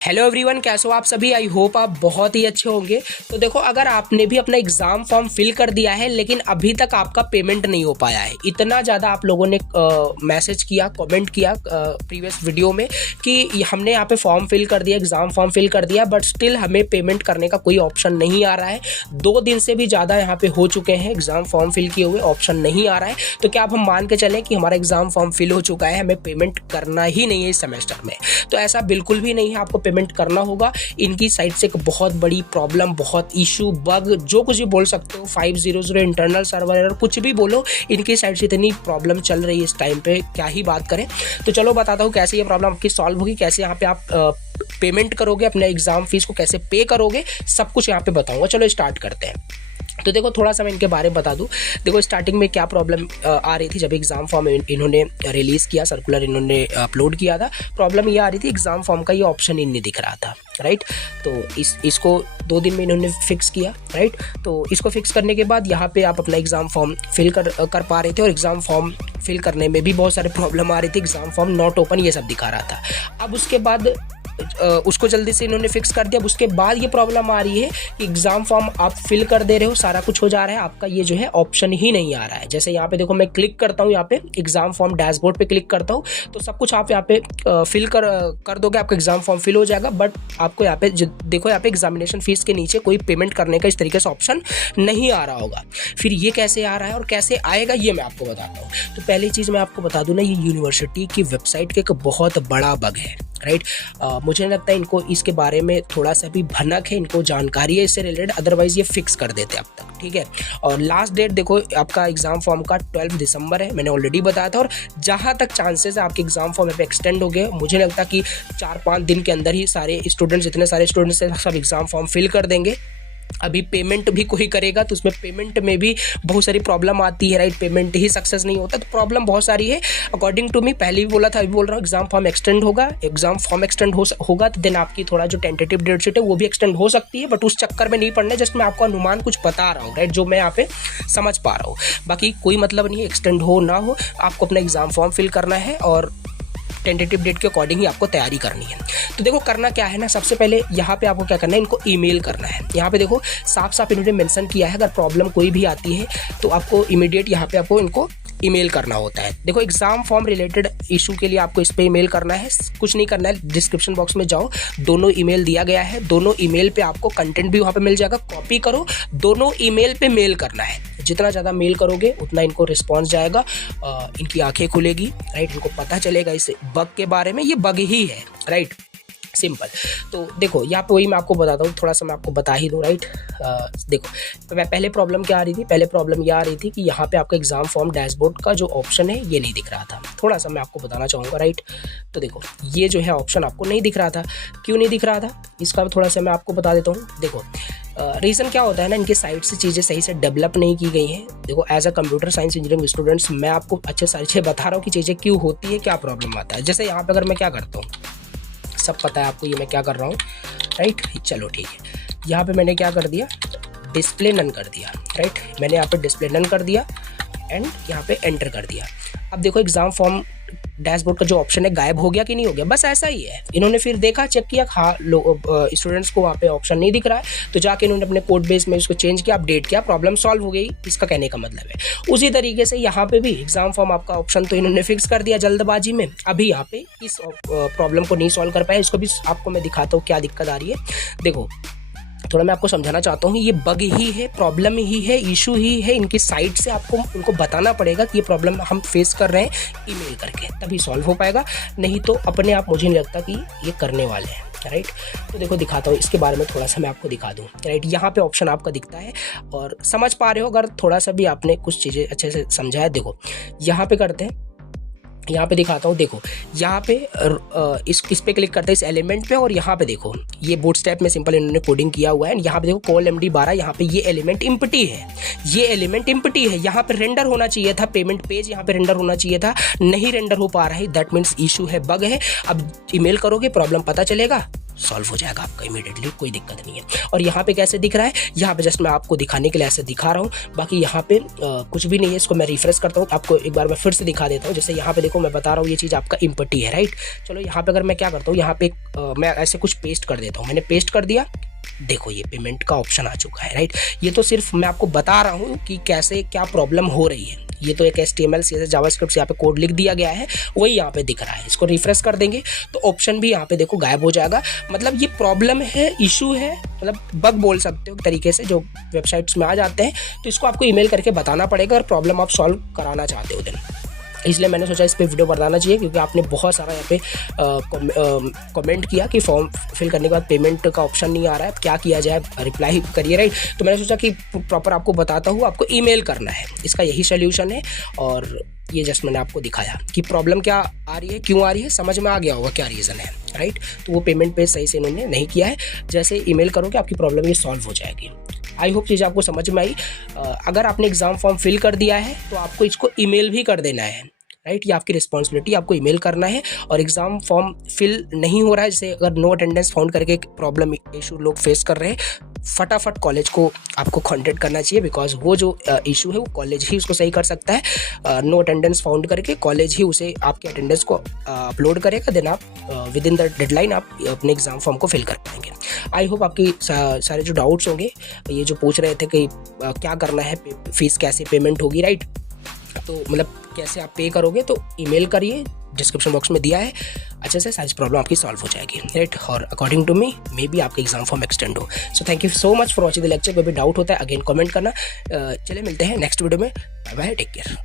Hello everyone, कैसे हो आप सभी। आई होप आप बहुत ही अच्छे होंगे। तो देखो, अगर आपने भी अपना एग्ज़ाम फॉर्म फिल कर दिया है लेकिन अभी तक आपका पेमेंट नहीं हो पाया है, इतना ज़्यादा आप लोगों ने मैसेज किया, कमेंट किया प्रीवियस वीडियो में कि हमने यहाँ पे फॉर्म फिल कर दिया, एग्ज़ाम फॉर्म फिल कर दिया, बट स्टिल हमें पेमेंट करने का कोई ऑप्शन नहीं आ रहा है। 2 दिन से भी ज़्यादा यहाँ पे हो चुके हैं, एग्ज़ाम फॉर्म फिल किए हुए ऑप्शन नहीं आ रहा है। तो क्या आप हम मान के चलें कि हमारा एग्ज़ाम फॉर्म फिल हो चुका है, हमें पेमेंट करना ही नहीं है इस सेमेस्टर में? तो ऐसा बिल्कुल भी नहीं है, आपको पेमेंट करना होगा। इनकी साइड से एक बहुत बड़ी प्रॉब्लम, बहुत इशू, बग, जो कुछ भी बोल सकते हो, 500 इंटरनल सर्वर एरर, कुछ भी बोलो, इनकी साइड से इतनी प्रॉब्लम चल रही है इस टाइम पे, क्या ही बात करें। तो चलो बताता हूँ कैसे ये प्रॉब्लम आपकी सॉल्व होगी, कैसे यहाँ पे आप पेमेंट करोगे, अपने एग्जाम फीस को कैसे पे करोगे, सब कुछ यहाँ पे बताऊंगा। चलो स्टार्ट करते हैं। तो देखो, थोड़ा सा मैं इनके बारे में बता दूं। देखो, स्टार्टिंग में क्या प्रॉब्लम आ रही थी जब एग्ज़ाम फॉर्म इन्होंने रिलीज़ किया, सर्कुलर इन्होंने अपलोड किया था। प्रॉब्लम ये आ रही थी, एग्ज़ाम फॉर्म का ये ऑप्शन ही नहीं दिख रहा था, राइट। तो इसको 2 दिन में इन्होंने फिक्स किया, राइट। तो इसको फिक्स करने के बाद यहाँ पे आप अपना एग्ज़ाम फॉर्म फिल कर पा रहे थे, और एग्ज़ाम फॉर्म फिल करने में भी बहुत सारे प्रॉब्लम आ रही थी, एग्ज़ाम फॉर्म नॉट ओपन ये सब दिखा रहा था। अब उसके बाद उसको जल्दी से इन्होंने फिक्स कर दिया। उसके बाद ये प्रॉब्लम आ रही है कि एग्ज़ाम फॉर्म आप फिल कर दे रहे हो, सारा कुछ हो जा रहा है, आपका ये जो है ऑप्शन ही नहीं आ रहा है। जैसे यहाँ पे देखो, मैं क्लिक करता हूँ, यहाँ पे एग्ज़ाम फॉर्म डैशबोर्ड पे क्लिक करता हूँ, तो सब कुछ आप यहाँ पे फिल कर दोगे, आपका एग्ज़ाम फॉर्म फिल हो जाएगा। बट आपको यहाँ पे देखो, यहाँ पे एग्जामिनेशन फीस के नीचे कोई पेमेंट करने का इस तरीके से ऑप्शन नहीं आ रहा होगा। फिर ये कैसे आ रहा है और कैसे आएगा, ये मैं आपको बताता हूँ। तो पहली चीज़ मैं आपको बता दूँ ना, ये यूनिवर्सिटी की वेबसाइट का एक बहुत बड़ा बग है, राइट। मुझे लगता है इनको इसके बारे में थोड़ा सा भी भनक है, इनको जानकारी है इससे रिलेटेड, अदरवाइज ये फिक्स कर देते अब तक, ठीक है। और लास्ट डेट देखो, आपका एग्जाम फॉर्म का 12 दिसंबर है, मैंने ऑलरेडी बताया था। और जहाँ तक चांसेस है आपके एग्जाम फॉर्म पे एक्सटेंड हो गए, मुझे लगता है कि 4-5 दिन के अंदर ही सारे स्टूडेंट्स, जितने सारे स्टूडेंट्स हैं, सब एग्जाम फॉर्म फिल कर देंगे। अभी पेमेंट भी कोई करेगा तो उसमें पेमेंट में भी बहुत सारी प्रॉब्लम आती है, राइट। पेमेंट ही सक्सेस नहीं होता, तो प्रॉब्लम बहुत सारी है अकॉर्डिंग टू मी। पहले भी बोला था, अभी बोल रहा हूँ, एग्जाम फॉर्म एक्सटेंड होगा। एग्जाम फॉर्म एक्सटेंड होगा तो देन आपकी थोड़ा जो टेंटेटिव डेट शीट है वो भी एक्सटेंड हो सकती है, बट उस चक्कर में नहीं पड़ना है। जस्ट मैं आपको अनुमान कुछ बता रहा हूँ, राइट, जो मैं यहाँ पे समझ पा रहा हूँ। बाकी कोई मतलब नहीं है, एक्सटेंड हो ना हो, आपको अपना एग्जाम फॉर्म फिल करना है और टेंटेटिव डेट के अकॉर्डिंग ही आपको तैयारी करनी है। तो देखो, करना क्या है ना, सबसे पहले यहाँ पे आपको क्या करना है, इनको ईमेल करना है। यहाँ पे देखो साफ साफ इन्होंने मेंशन किया है, अगर प्रॉब्लम कोई भी आती है तो आपको इमीडिएट यहाँ पे आपको इनको ईमेल करना होता है। देखो, एग्जाम फॉर्म रिलेटेड इशू के लिए आपको इस पे ईमेल करना है, कुछ नहीं करना है। डिस्क्रिप्शन बॉक्स में जाओ, दोनों ईमेल दिया गया है, दोनों ईमेल पे आपको कंटेंट भी वहाँ पे मिल जाएगा, कॉपी करो, दोनों ईमेल पे मेल करना है। जितना ज़्यादा मेल करोगे उतना इनको रिस्पॉन्स जाएगा, इनकी आंखें खुलेगी, राइट, इनको पता चलेगा इस बग के बारे में, ये बग ही है, राइट, सिंपल। तो देखो, यहाँ पे वही मैं आपको बताता हूँ, थोड़ा सा मैं आपको बता ही दूँ, राइट। देखो, पहले प्रॉब्लम क्या आ रही थी, पहले प्रॉब्लम ये आ रही थी कि यहाँ पे आपका एग्जाम फॉर्म डैशबोर्ड का जो ऑप्शन है ये नहीं दिख रहा था। थोड़ा सा मैं आपको बताना चाहूँगा, राइट। तो देखो, ये जो है ऑप्शन आपको नहीं दिख रहा था। क्यों नहीं दिख रहा था, इसका थोड़ा सा मैं आपको बता देता हूँ। देखो, रीज़न क्या होता है ना, इनके साइड से चीज़ें सही से डेवलप नहीं की गई हैं। देखो, as a computer science engineering students, मैं आपको अच्छे सारी चीज़ें बता रहा हूँ कि चीज़ें क्यों होती है, क्या प्रॉब्लम आता है। जैसे यहाँ पे अगर मैं क्या करता हूँ, सब पता है आपको ये मैं क्या कर रहा हूँ, राइट। चलो ठीक है, यहाँ पे मैंने क्या कर दिया, डिस्प्ले नन कर दिया, राइट। मैंने यहाँ पे डिस्प्ले नन कर दिया एंड यहाँ पे एंटर कर दिया। अब देखो, एग्जाम फॉर्म डैशबोर्ड का जो ऑप्शन है गायब हो गया कि नहीं हो गया, बस ऐसा ही है। इन्होंने फिर देखा, चेक किया, हाँ, स्टूडेंट्स को वहाँ पे ऑप्शन नहीं दिख रहा है, तो जाके इन्होंने अपने कोड बेस में इसको चेंज किया, अपडेट किया, प्रॉब्लम सॉल्व हो गई, इसका कहने का मतलब है। उसी तरीके से यहाँ पे भी एग्जाम फॉर्म आपका ऑप्शन तो इन्होंने फिक्स कर दिया जल्दबाजी में, अभी यहाँ पे इस प्रॉब्लम को नहीं सॉल्व कर पाया। इसको भी आपको मैं दिखाता हूँ क्या दिक्कत आ रही है। देखो, थोड़ा मैं आपको समझाना चाहता हूँ, ये बग ही है, प्रॉब्लम ही है, इशू ही है। इनकी साइड से आपको इनको बताना पड़ेगा कि ये प्रॉब्लम हम फेस कर रहे हैं, ईमेल करके, तभी सॉल्व हो पाएगा, नहीं तो अपने आप मुझे नहीं लगता कि ये करने वाले हैं, राइट। तो देखो, दिखाता हूँ इसके बारे में, थोड़ा सा मैं आपको दिखा दूँ, राइट। यहाँ पे ऑप्शन आपका दिखता है और समझ पा रहे हो अगर थोड़ा सा भी आपने कुछ चीज़ें अच्छे से समझा है। देखो, यहाँ पे करते हैं, यहाँ पे दिखाता हूँ। देखो, यहाँ पे इस पे क्लिक करते हैं, इस एलिमेंट पे, और यहाँ पे देखो, ये बूटस्ट्रैप में सिंपल इन्होंने कोडिंग किया हुआ है। यहाँ पे देखो, कॉल MD12, यहाँ पे ये एलिमेंट इम्पटी है, ये एलिमेंट इम्पटी है। यहाँ पे रेंडर होना चाहिए था, पेमेंट पेज यहाँ पे रेंडर होना चाहिए था, नहीं रेंडर हो पा रहा है, दैट मीन्स इशू है, बग है। अब ईमेल करोगे, प्रॉब्लम पता चलेगा, सॉल्व हो जाएगा आपका इमीडिएटली, कोई दिक्कत नहीं है। और यहाँ पे कैसे दिख रहा है, यहाँ पे जस्ट मैं आपको दिखाने के लिए ऐसे दिखा रहा हूँ, बाकी यहाँ पे कुछ भी नहीं है। इसको मैं रिफ्रेश करता हूँ, आपको एक बार मैं फिर से दिखा देता हूँ। जैसे यहाँ पे देखो मैं बता रहा हूँ ये चीज़ आपका इम्पटी है, राइट। चलो यहाँ पे अगर मैं क्या करता हूँ, यहाँ पे मैं ऐसे कुछ पेस्ट कर देता हूँ। मैंने पेस्ट कर दिया, देखो ये पेमेंट का ऑप्शन आ चुका है, राइट। ये तो सिर्फ मैं आपको बता रहा हूँ कि कैसे क्या प्रॉब्लम हो रही है। ये तो एक HTML CSS जावास्क्रिप्ट से यहाँ पे कोड लिख दिया गया है, वही यहाँ पे दिख रहा है। इसको रिफ्रेश कर देंगे तो ऑप्शन भी यहाँ पे देखो गायब हो जाएगा। मतलब ये प्रॉब्लम है, इशू है, मतलब बग बोल सकते हो तरीके से, जो वेबसाइट्स में आ जाते हैं। तो इसको आपको ईमेल करके बताना पड़ेगा और प्रॉब्लम आप सॉल्व कराना चाहते हो देन। इसलिए मैंने सोचा इस पर वीडियो बनाना चाहिए, क्योंकि आपने बहुत सारा यहाँ पे कमेंट किया कि फॉर्म फिल करने के बाद पेमेंट का ऑप्शन नहीं आ रहा है, क्या किया जाए, रिप्लाई करिए, राइट। तो मैंने सोचा कि प्रॉपर आपको बताता हूँ, आपको ईमेल करना है, इसका यही सोल्यूशन है। और ये जस्ट मैंने आपको दिखाया कि प्रॉब्लम क्या आ रही है, क्यों आ रही है, समझ में आ गया होगा क्या रीज़न है, राइट। तो वो पेमेंट पे सही से इन्होंने नहीं किया है। जैसे ईमेल करोगे आपकी प्रॉब्लम ये सॉल्व हो जाएगी। आई होप चीज़ आपको समझ में आई। अगर आपने एग्ज़ाम फॉर्म फिल कर दिया है तो आपको इसको ईमेल भी कर देना है, राइट। ये आपकी रिस्पॉन्सिबिलिटी, आपको ईमेल करना है। और एग्ज़ाम फॉर्म फिल नहीं हो रहा है, जैसे अगर नो अटेंडेंस फाउंड करके प्रॉब्लम इशू लोग फेस कर रहे हैं, फटाफट कॉलेज को आपको कॉन्टेक्ट करना चाहिए, बिकॉज वो जो इशू है वो कॉलेज ही उसको सही कर सकता है। नो अटेंडेंस फाउंड करके कॉलेज ही उसे आपके अटेंडेंस को अपलोड करेगा, देन आप विद इन द डेडलाइन आप अपने एग्ज़ाम फॉर्म को फिल कर पाएंगे। आई होप आपकी सारे जो डाउट्स होंगे, ये जो पूछ रहे थे कि क्या करना है, फीस कैसे पेमेंट होगी, राइट, तो मतलब कैसे आप पे करोगे, तो ईमेल करिए, डिस्क्रिप्शन बॉक्स में दिया है। अच्छे से सारी प्रॉब्लम आपकी सॉल्व हो जाएगी, राइट। और according to me maybe आपका एग्जाम फॉर्म एक्सटेंड हो। So thank you so much for watching the lecture. कोई भी डाउट होता है अगेन कमेंट करना। चलिए मिलते हैं नेक्स्ट वीडियो में। Bye bye, take care.